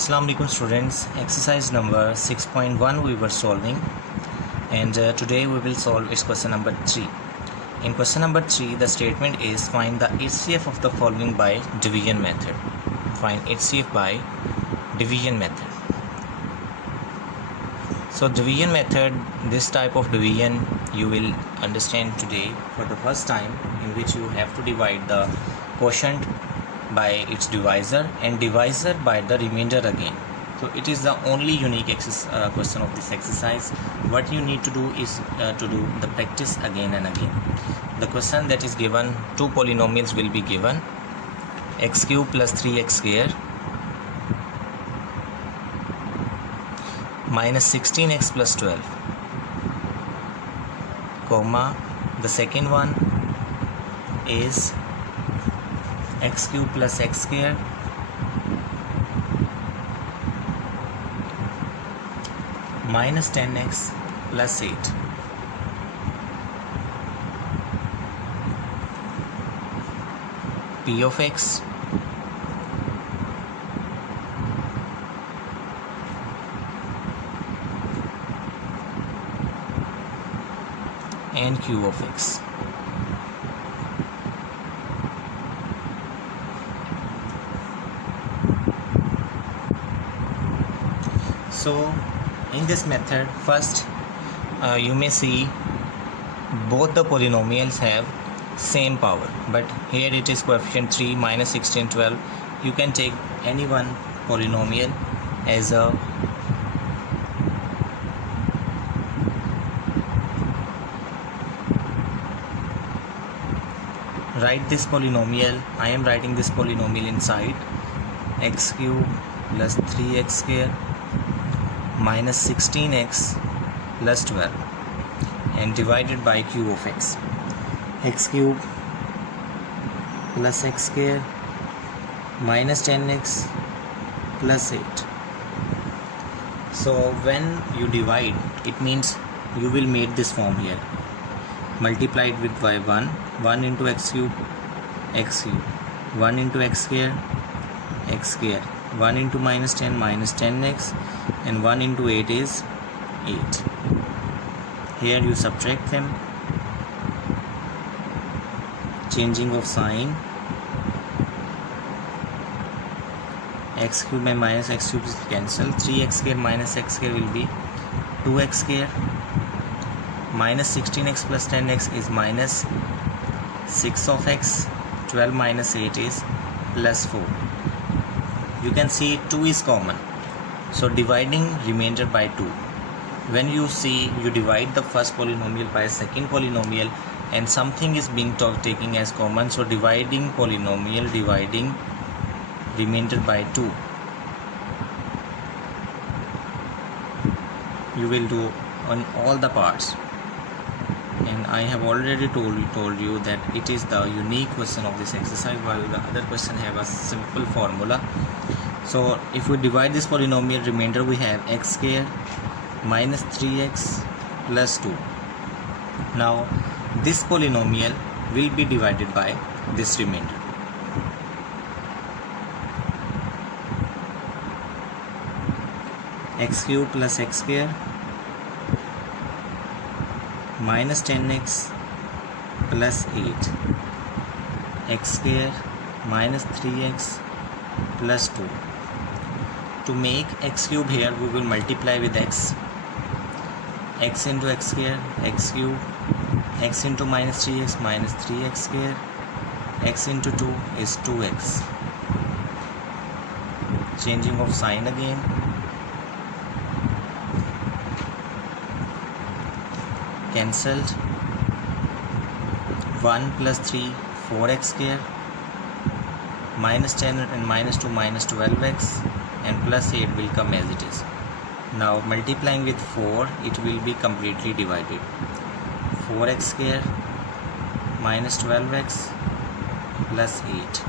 Assalamu alaikum students, exercise number 6.1 we were solving, and today we will solve its question number 3. In question number 3 the statement is find the H.C.F of the following by division method. Find H.C.F by division method. So division method, this type of division you will understand today for the first time, in which you have to divide the quotient by its divisor and divisor by the remainder again. So it is the only unique question of this exercise. What you need to do is to do the practice again and again. The question that is given, two polynomials will be given, x cube plus 3x square minus 16x plus 12, comma, the second one is x cube plus x square minus 10x plus 8. P of x and Q of x. So in this method, first you may see both the polynomials have same power, but here it is coefficient 3 minus 16 12. You can take any one polynomial as a write this polynomial. I am writing this polynomial inside x cube plus 3x square minus 16x plus 12 and divided by Q of x. X cube plus x square minus 10x plus 8. So when you divide, it means you will make this form here, multiplied with by 1 into x cube, 1 into x square, 1 into minus 10, minus 10x, and 1 into 8 is 8. Here you subtract them, changing of sign, x cube and minus x cube is cancelled, 3x square minus x square will be 2x square, minus 16x plus 10x is minus 6 of x, 12 minus 8 is plus 4. You can see 2 is common, so dividing remainder by 2. When you see you divide the first polynomial by a second polynomial and something is being taken as common, so dividing polynomial, dividing remainder by 2, you will do on all the parts. And I have already told you that it is the unique question of this exercise, while the other question have a simple formula. So if we divide this polynomial, remainder we have x square minus 3x plus 2. Now this polynomial will be divided by this remainder. X cube plus x square minus 10x plus 8, x square minus 3x plus 2. To make x cube, here we will multiply with x into x square, x cube, x into minus 3x square, x into 2 is 2x, changing of sign again, cancelled, 1 plus 3 4x square, minus 10 and minus 2 minus 12x, and plus 8 will come as it is. Now multiplying with 4, it will be completely divided, 4x square minus 12x plus 8.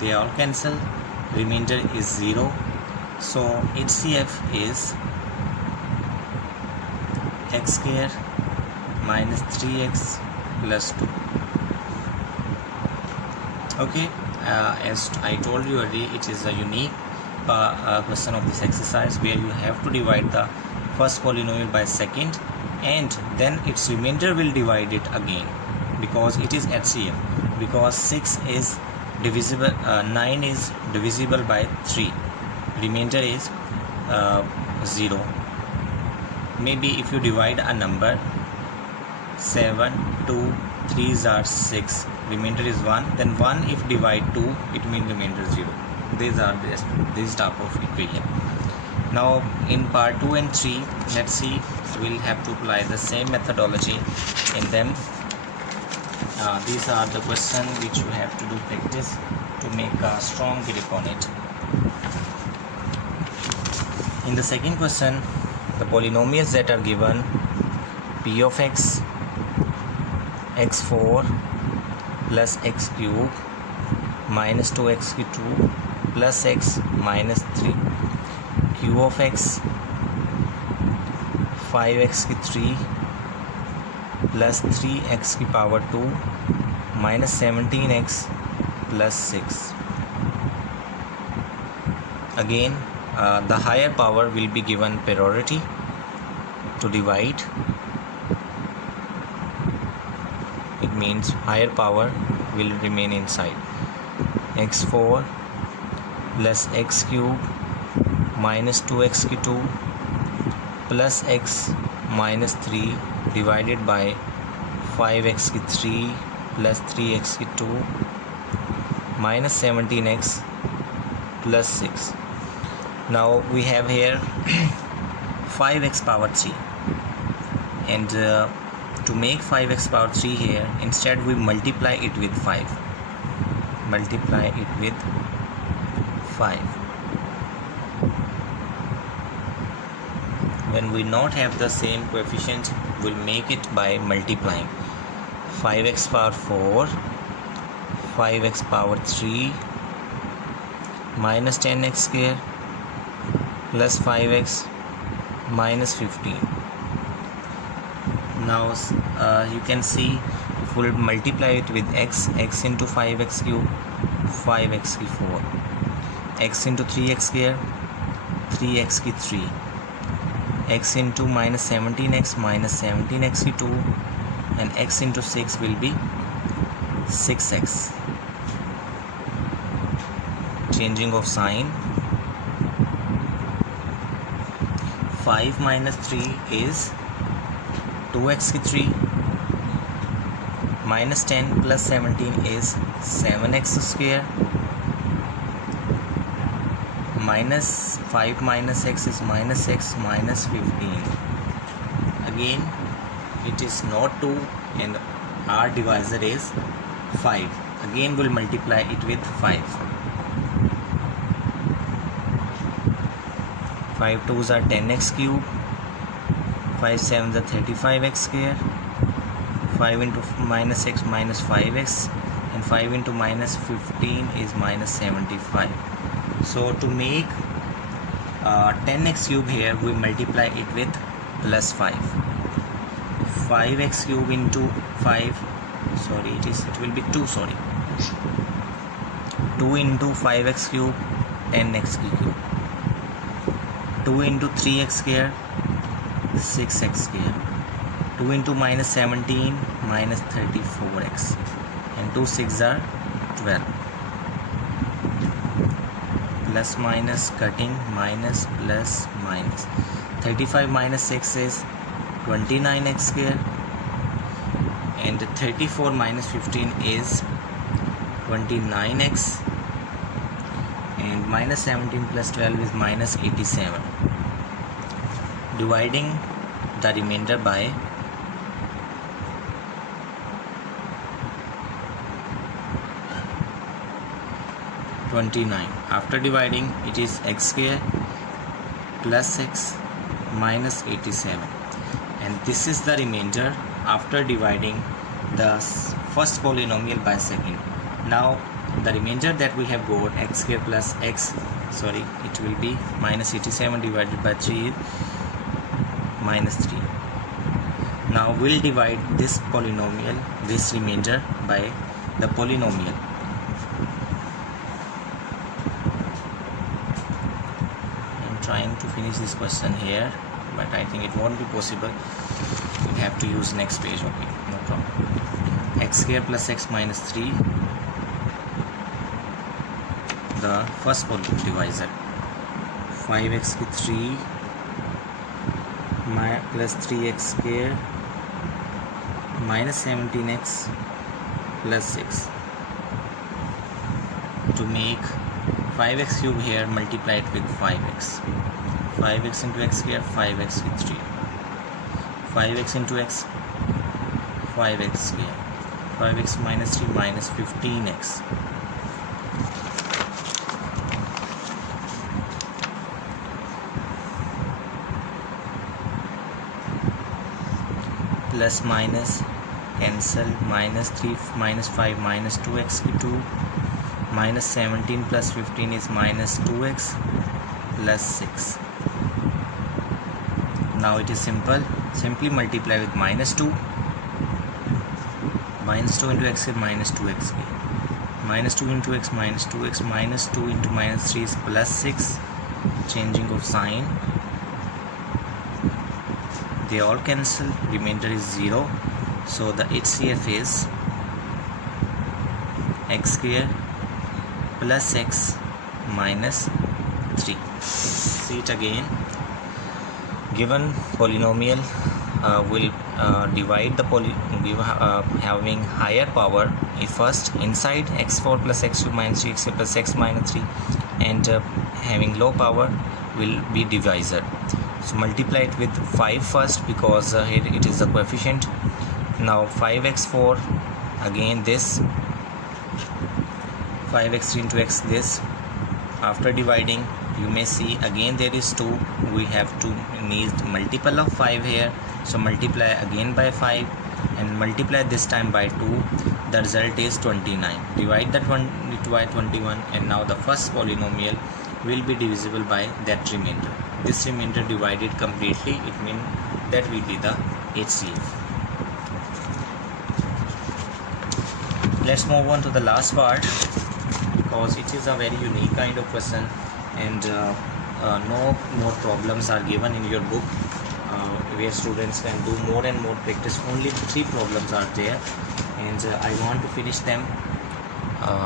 They all cancel, remainder is 0. So H.C.F is x square minus 3x plus 2. Okay, as I told you already, it is a unique question of this exercise where you have to divide the first polynomial by second and then its remainder will divide it again, because it is H.C.F, because 6 is divisible, 9 is divisible by 3, remainder is 0. Maybe if you divide a number 7, 2, 3s are 6, remainder is 1, then 1 if divide 2, it means remainder 0. These are this type of equation. Now in part 2 and 3, let's see, we'll have to apply the same methodology in them. These are the questions which you have to do practice to make a strong grip on it. In the second question, the polynomials that are given: p of x, x4 plus x cube minus 2x2 plus x minus 3, q of x 5x3 plus 3x की power 2 minus 17x plus 6. Again, the higher power will be given priority to divide. It means higher power will remain inside. x4 plus x cube minus 2x2 plus x minus 3 divided by 5x3 plus 3x2 minus 17x plus 6. Now we have here 5x power 3, and to make 5x power 3 here, instead we multiply it with 5. Multiply it with 5. When we not have the same coefficient, we'll make it by multiplying. 5x power 4, 5x power 3 minus 10x square plus 5x minus 15. Now you can see, if we'll multiply it with x into 5x cube, 5x की 4, x into 3x square, 3x की 3, x into minus 17x minus 17x की 2, and x into 6 will be 6x. Changing of sign. 5 minus 3 is 2x की 3, minus 10 plus 17 is 7x square, minus 5 minus x is minus x minus 15. Again, it is not 2 and our divisor is 5. Again we'll multiply it with 5. 5 2s are 10x cube, 5 7s are 35x square, 5 into minus x minus 5x, and 5 into minus 15 is minus 75. So to make 10x cube here, we multiply it with plus 5. 5x cube into 5, sorry, it will be 2, sorry. 2 into 5x cube, 10x cube. 2 into 3x square, 6x square. 2 into minus 17 minus 34x, and 2 6 are 12. Plus minus cutting, minus plus minus. 35 minus 6 is 29x square, and 34 minus 15 is 29x, and minus 17 plus 12 is minus 87. Dividing the remainder by 29. After dividing, it is x square plus x minus 87, and this is the remainder after dividing the first polynomial by second. Now the remainder that we have got, x square plus x, sorry, it will be minus 87 divided by 3 minus 3. Now we'll divide this polynomial, this remainder, by the polynomial. finish this question here, but I think it won't be possible. We have to use next page. Okay, no problem. X square plus x minus 3, the first divisor. 5x की 3 plus 3x square minus 17x plus 6. To make 5x cube here, multiply it with 5x. 5x into x square, 5x with 3. 5x into x, 5x square. 5x minus 3 minus 15x. Plus minus cancel, minus 3 minus 5 minus 2x 2, minus 17 plus 15 is minus 2x plus 6. Now it is simple, simply multiply with minus 2. Minus 2 into x is minus 2x. Minus 2 into x minus 2x, minus 2 into minus 3 is plus 6. Changing of sign, they all cancel, remainder is 0. So the H.C.F is x square plus x minus 3. See it again. Given polynomial will divide the having higher power. First inside x4 plus x2 minus 3x plus x minus 3, and having low power will be divisor. So multiply it with 5 first, because here it is the coefficient. Now 5x4, again this 5x3 into x, this. After dividing, you may see again there is 2. We have to need multiple of 5 here, so multiply again by 5 and multiply this time by 2. The result is 29. Divide that one by 21, and now the first polynomial will be divisible by that remainder. This remainder divided completely, it means that will be the H.C.F. Let's move on to the last part, because it is a very unique kind of question, and no more problems are given in your book where students can do more and more practice. Only 3 problems are there, and I want to finish them.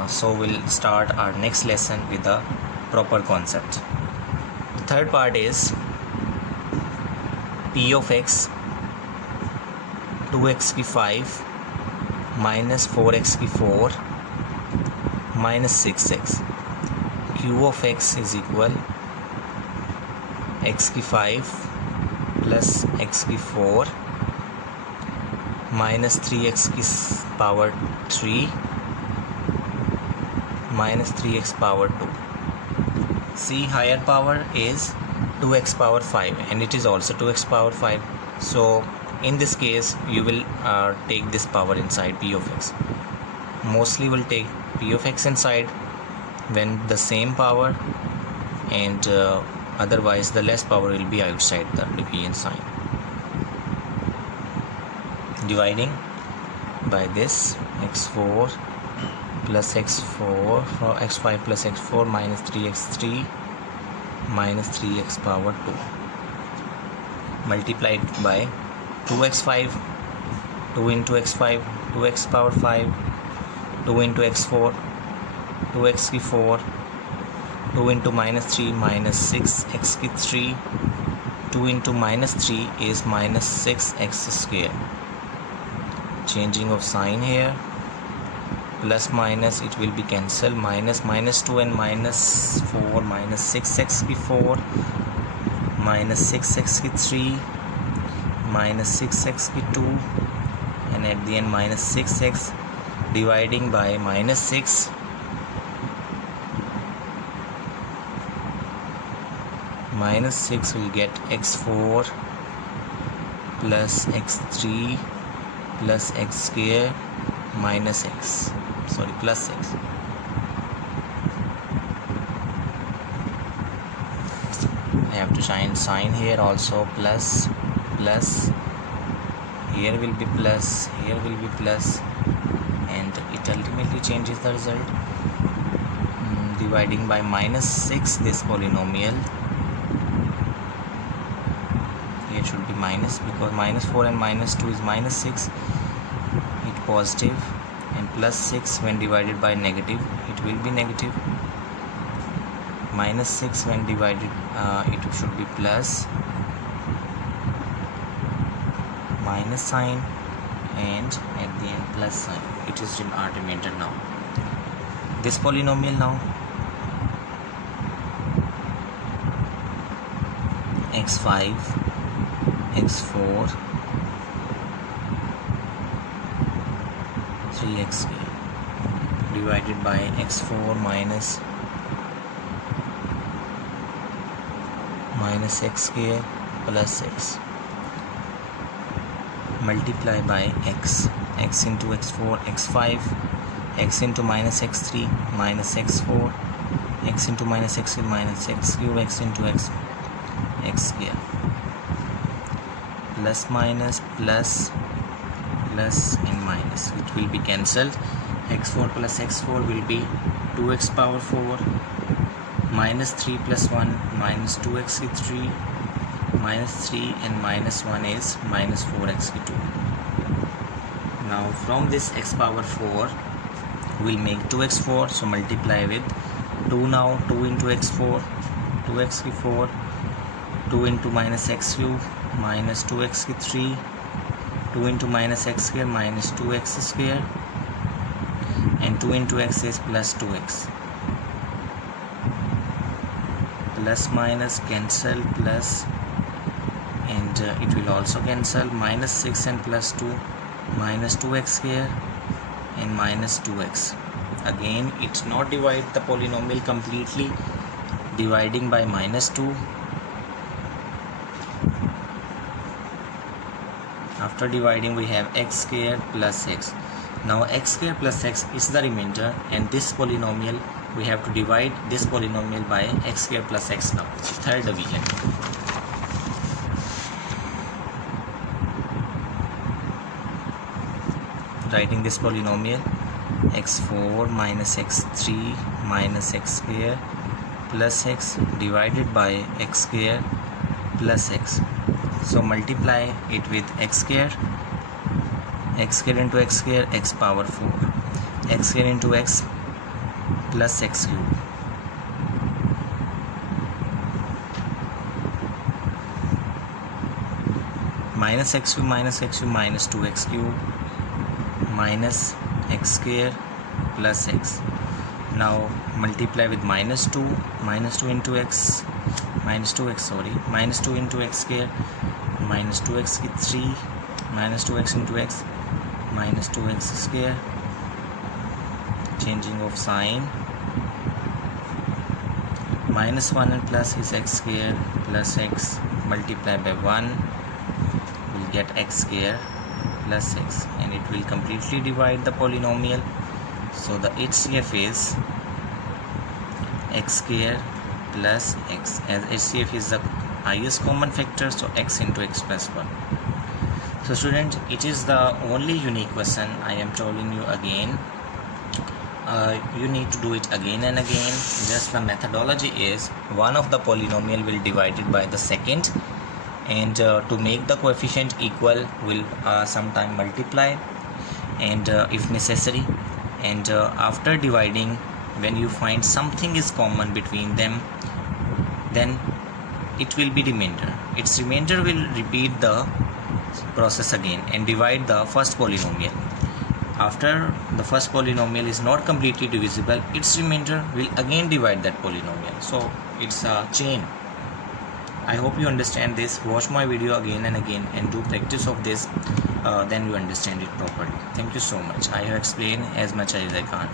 So we'll start our next lesson with the proper concept. The third part is P of x 2x की 5 minus 4x की 4 minus 6x. Q of x is equal x की 5 plus x की 4 minus 3x की power 3 minus 3x power 2. See, higher power is 2x power 5, and it is also 2x power 5. So in this case you will take this power inside P of x. Mostly will take P of x inside when the same power, and otherwise the less power will be outside the division sign. Dividing by this x4 plus x4 for x5 plus x4 minus 3x3 minus 3x power 2, multiplied by 2x5, 2 into x5, 2x power 5, 2 into x4, 2x की 4, 2 into minus 3 minus 6x की 3, 2 into minus 3 is minus 6x square. Changing of sign here, plus minus it will be cancelled, minus 2 and minus 4 minus 6x की 4 minus 6x की 3 minus 6x की 2, and at the end minus 6x. Dividing by minus 6, minus 6 will get x4 plus x3 plus x square minus x, plus x. I have to sign here also, plus, here will be plus, here will be plus, and it ultimately changes the result. Dividing by minus 6 this polynomial, here should be minus, because minus 4 and minus 2 is minus 6, it positive, and plus 6 when divided by negative, it will be negative. Minus 6 when divided, it should be plus, minus sign, and at the end plus sign. It is in our remainder now. This polynomial now, x5, x4, 3x divided by x4 minus x square plus x, multiply by x into x4, x5, x into minus x3 minus x4, x into minus x minus x cube, x into x square, plus minus plus and minus, which will be cancelled. x4 plus x4 will be 2x power 4 minus 3 plus 1 minus 2x 3 minus 3, and minus 1 is minus 4x 2. Now from this x power 4 we'll make 2x4, so multiply with 2 now, 2 into x4, 2x4, 2 into minus x cube minus 2x 3, 2 into minus x square minus 2x square, and 2 into x is plus 2x. Plus minus cancel, plus, and it will also cancel. Minus 6 and plus 2, minus 2x square and minus 2x. Again, it's not divide the polynomial completely, dividing by minus 2. After dividing we have x square plus x. Now x square plus x is the remainder, and this polynomial we have to divide this polynomial by x square plus x now. Third division. Writing this polynomial, x4 minus x3 minus x square plus x divided by x square plus x. So multiply it with x square into x square, x power 4, x square into x plus x cube, minus x cube minus 2x cube minus x square plus x. Now multiply with minus 2 into x, minus 2x into x square minus 2x 3 minus 2x into x minus 2x square, changing of sign, minus 1 and plus is x square plus x, multiply by 1, we'll get x square plus x, and it will completely divide the polynomial. So the H.C.F is x square plus x, as H.C.F is the highest common factor, so x into x plus 1. So student, it is the only unique question. I am telling you again, you need to do it again and again. Just the methodology is, one of the polynomial will divide it by the second, and to make the coefficient equal will sometime multiply, and if necessary, and after dividing, when you find something is common between them, then it will be remainder. Its remainder will repeat the process again and divide the first polynomial. After the first polynomial is not completely divisible, its remainder will again divide that polynomial. So it's a chain. I hope you understand this. Watch my video again and again and do practice of this, then you understand it properly. Thank you so much. I have explained as much as I can.